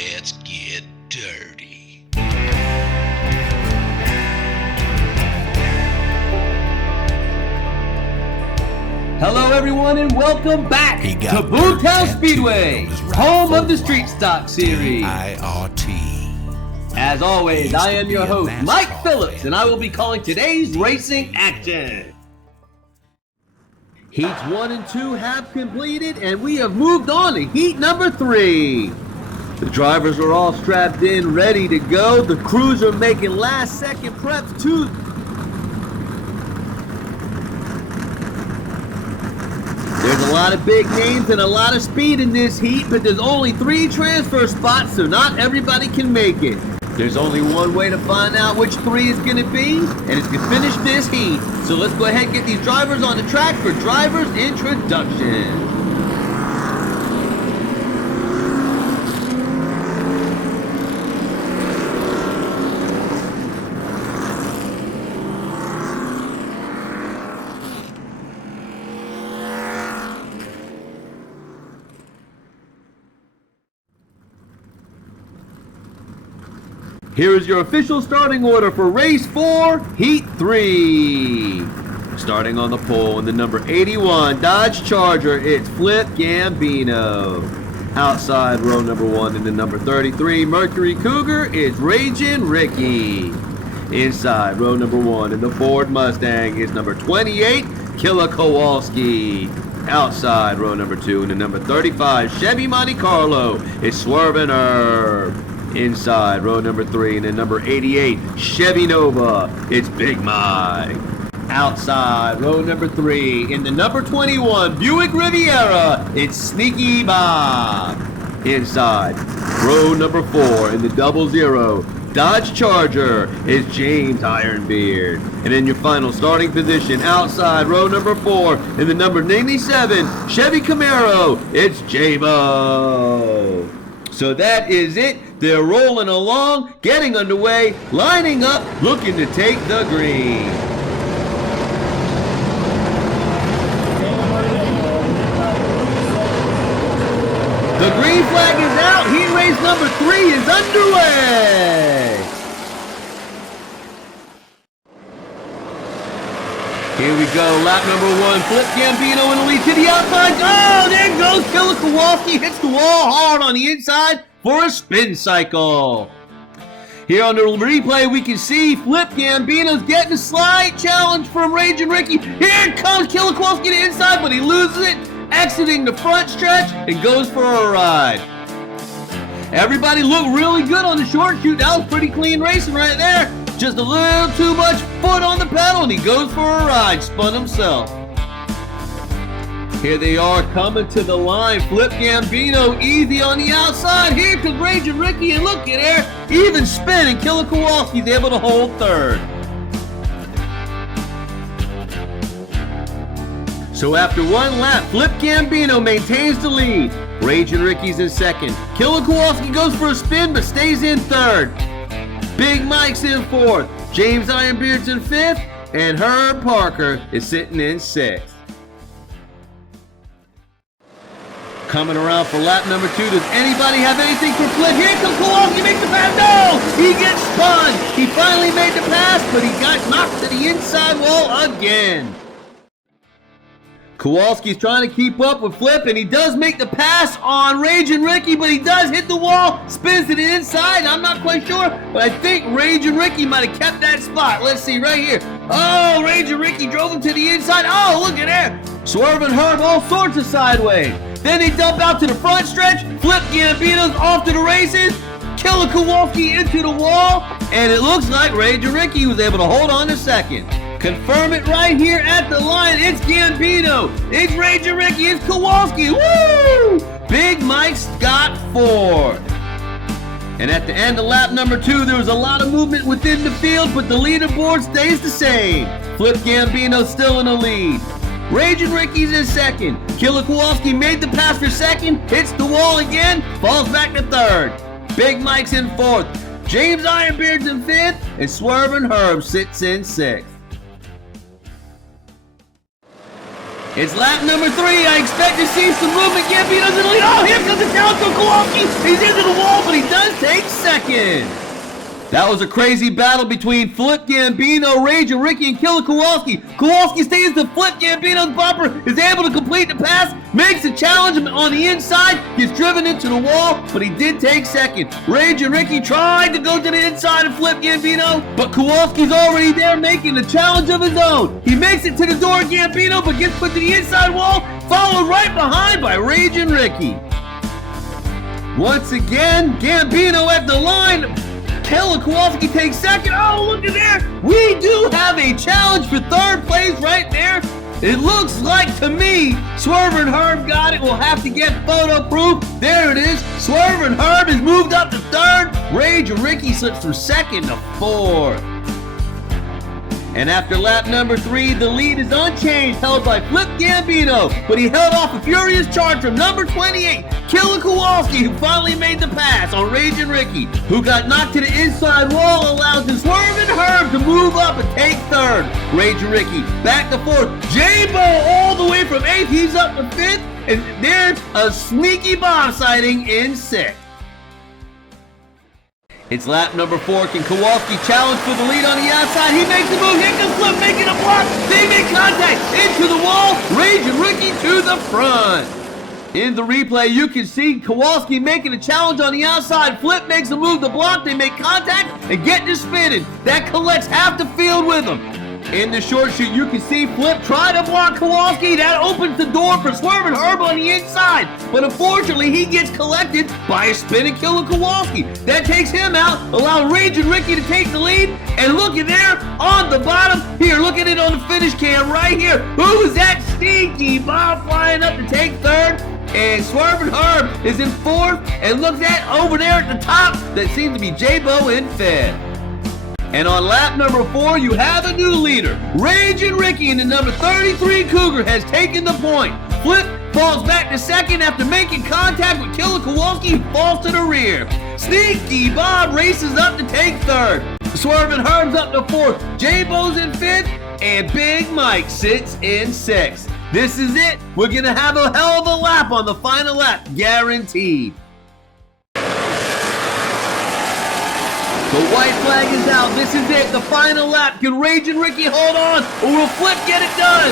Let's get dirty. Hello everyone and welcome back to Boomtown Speedway, home of the Street Stock Series. As always, I am your host, Mike Phillips, and I will be calling today's racing action. Heats 1 and 2 have completed, and we have moved on to heat number 3. The drivers are all strapped in, ready to go. The crews are making last-second preps to... There's a lot of big names and a lot of speed in this heat, but there's only 3 transfer spots, so not everybody can make it. There's only one way to find out which 3 is going to be, and it's to finish this heat. So let's go ahead and get these drivers on the track for driver's introduction. Here is your official starting order for Race 4, Heat 3. Starting on the pole in the number 81 Dodge Charger, it's Flip Gambino. Outside row number 1 in the number 33 Mercury Cougar, it's Ragin' Ricky. Inside row number 1 in the Ford Mustang is number 28 Killer Kowalski. Outside row number 2 in the number 35 Chevy Monte Carlo, it's Swervin' Herb. Inside row number 3 and then number 88 Chevy Nova, it's Big Mike. Outside row number 3 in the number 21 Buick Riviera, it's Sneaky Bob. Inside row number 4 in the 00 Dodge Charger is James Ironbeard. And in your final starting position outside row number 4 in the number 97 Chevy Camaro, it's J-Bo. So that is it. They're rolling along, getting underway, lining up, looking to take the green. The green flag is out. Heat race number 3 is underway. Here we go, lap number 1, Flip Gambino in the lead to the outside. Oh, there goes Killer Kowalski, hits the wall hard on the inside for a spin cycle. Here on the replay, we can see Flip Gambino's getting a slight challenge from Ragin' Ricky. Here comes Killer Kowalski to the inside, but he loses it, exiting the front stretch and goes for a ride. Everybody looked really good on the short shoot. That was pretty clean racing right there. Just a little too much foot on the pedal, and he goes for a ride, spun himself. Here they are coming to the line. Flip Gambino easy on the outside. Here comes Ragin' Ricky, and look at there, even spin, and Killer Kowalski's able to hold third. So after one lap, Flip Gambino maintains the lead. Ragin' Ricky's in second. Killer Kowalski goes for a spin, but stays in third. Big Mike's in fourth, James Ironbeard's in fifth, and Herb Parker is sitting in sixth. Coming around for lap number 2, does anybody have anything for Flip? Here comes Kowalski, makes the pass, no! He gets spun! He finally made the pass, but he got knocked to the inside wall again. Kowalski's trying to keep up with Flip, and he does make the pass on Ragin' Ricky, but he does hit the wall, spins to the inside. I'm not quite sure, but I think Ragin' Ricky might have kept that spot. Let's see right here. Oh, Ragin' Ricky drove him to the inside. Oh, look at there. Swervin' Herb all sorts of sideways. Then they dump out to the front stretch. Flip Gambino's off to the races. Killer Kowalski into the wall, and it looks like Ragin' Ricky was able to hold on to second. Confirm it right here at the line. It's Gambino. It's Ragin' Ricky. It's Kowalski. Woo! Big Mike's got fourth. And at the end of lap number 2, there was a lot of movement within the field, but the leaderboard stays the same. Flip Gambino still in the lead. Ragin' Ricky's in second. Killer Kowalski made the pass for second, hits the wall again, falls back to third. Big Mike's in fourth. James Ironbeard's in fifth, and Swervin' Herb sits in sixth. It's lap number 3. I expect to see some movement. Gambino's in the lead. Oh, here comes the challenge from Kowalski. He's into the wall, but he does take second. That was a crazy battle between Flip Gambino, Rage, and Ricky, and Killer Kowalski. Kowalski stays to Flip Gambino's bumper, is able to complete the pass, makes the challenge on the inside, gets driven into the wall, but he did take second. Rage and Ricky tried to go to the inside of Flip Gambino, but Kowalski's already there making the challenge of his own. He makes it to the door of Gambino, but gets put to the inside wall, followed right behind by Rage and Ricky. Once again, Gambino at the line. Killer Kowalski takes second. Oh, look at there. We do have a challenge for third place right there. It looks like to me Swerve and Herb got it. We'll have to get photo proof. There it is. Swerve and Herb has moved up to third. Rage and Ricky slips from second to fourth. And after lap number 3, the lead is unchanged, held by Flip Gambino, but he held off a furious charge from number 28, Killer Kowalski, who finally made the pass on Rage and Ricky, who got knocked to the inside wall, allows the Swerve and Herb to move up and take third. Rage and Ricky back to fourth. J-Bo all the way from 8th, he's up to 5th, and there's a sneaky bomb sighting in 6th. It's lap number 4. Can Kowalski challenge for the lead on the outside? He makes the move. Here comes Flip making a block. They make contact into the wall. Rage and Ricky to the front. In the replay, you can see Kowalski making a challenge on the outside. Flip makes a move to block. They make contact and get to spinning. That collects half the field with him. In the short shoot, you can see Flip try to block Kowalski. That opens the door for Swerve and Herb on the inside. But unfortunately, he gets collected by a spinning Killer Kowalski. That takes him out, allowing Rage and Ricky to take the lead. And look at there on the bottom. Here, look at it on the finish cam right here. Who is that stinky Bob flying up to take third? And Swerve and Herb is in fourth. And look at over there at the top. That seems to be J-Bo in fifth. And on lap number 4, you have a new leader. Rage and Ricky in the number 33 Cougar has taken the point. Flip falls back to second after making contact with Killer Kowalski, who falls to the rear. Sneaky Bob races up to take third. Swerve and Herb's up to fourth. J-Bo's in fifth. And Big Mike sits in sixth. This is it. We're going to have a hell of a lap on the final lap, guaranteed. The white flag is out. This is it. The final lap. Can Rage and Ricky hold on, or will Flip get it done?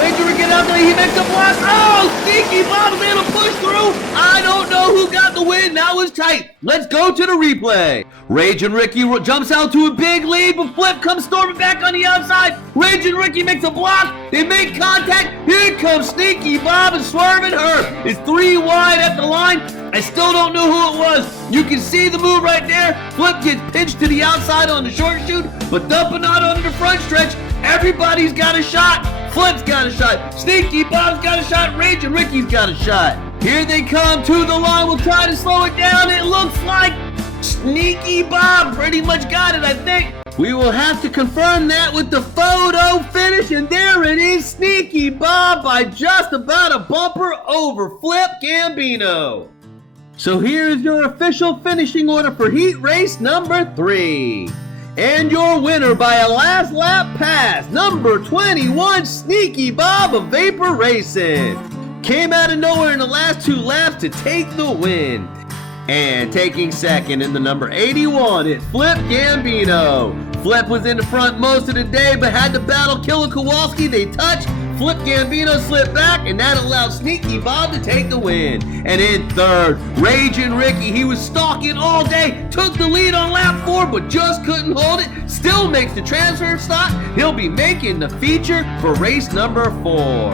Rage and Ricky out there. He makes a block. Oh, sneaky Bob's able to push through. I don't know who got the win. That was tight. Let's go to the replay. Rage and Ricky jumps out to a big lead, but Flip comes storming back on the outside. Rage and Ricky makes a block. They make contact. Here comes Sneaky Bob and Swerve and Herb. It's 3 wide at the line. I still don't know who it was. You can see the move right there. Flip gets pinched to the outside on the short shoot, but dumping out on the front stretch. Everybody's got a shot. Flip's got a shot. Sneaky Bob's got a shot. Rage and Ricky's got a shot. Here they come to the line. We'll try to slow it down. It looks like Sneaky Bob pretty much got it, I think. We will have to confirm that with the photo finish, and there it is, Sneaky Bob by just about a bumper over Flip Gambino. So here is your official finishing order for heat race number 3. And your winner by a last lap pass, number 21, Sneaky Bob of Vapor Racing. Came out of nowhere in the last 2 laps to take the win. And taking second in the number 81, it's Flip Gambino. Flip was in the front most of the day, but had to battle Killer Kowalski. They touched. Flip Gambino slipped back, and that allowed Sneaky Bob to take the win. And in third, Rage and Ricky. He was stalking all day, took the lead on lap 4, but just couldn't hold it. Still makes the transfer stop. He'll be making the feature for race number 4.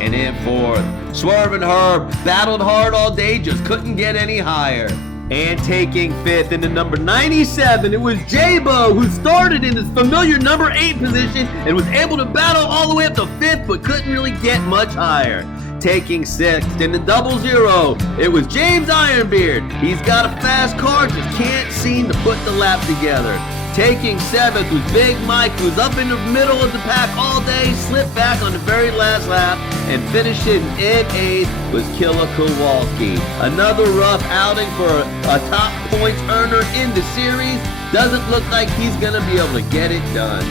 And in fourth, Swerve and Herb battled hard all day, just couldn't get any higher. And taking fifth in the number 97, it was J-Bo, who started in his familiar number 8 position and was able to battle all the way up to 5th, but couldn't really get much higher. Taking 6th in the 00, it was James Ironbeard. He's got a fast car, just can't seem to put the lap together. Taking 7th was Big Mike, who's up in the middle of the pack all day, slipped back on the very last lap, and finishing in 8th was Killer Kowalski. Another rough outing for a top points earner in the series. Doesn't look like he's going to be able to get it done.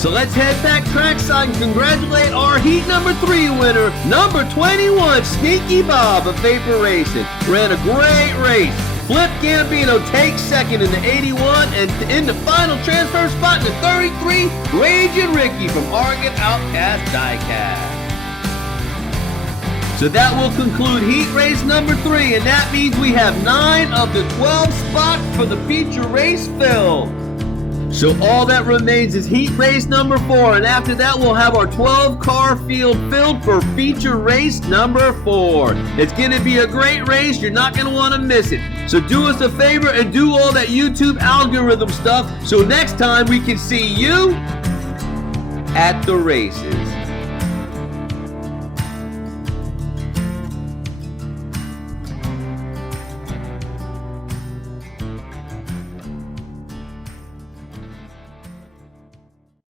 So let's head back trackside and congratulate our heat number 3 winner, number 21, Sneaky Bob of Vapor Racing. Ran a great race. Flip Gambino takes second in the 81, and in the final transfer spot in the 33, Raging Ricky from Oregon Outcast Diecast. So that will conclude heat race number 3, and that means we have 9 of the 12 spots for the feature race filled. So all that remains is heat race number 4, and after that we'll have our 12-car field filled for feature race number 4. It's going to be a great race. You're not going to want to miss it. So do us a favor and do all that YouTube algorithm stuff so next time we can see you at the races.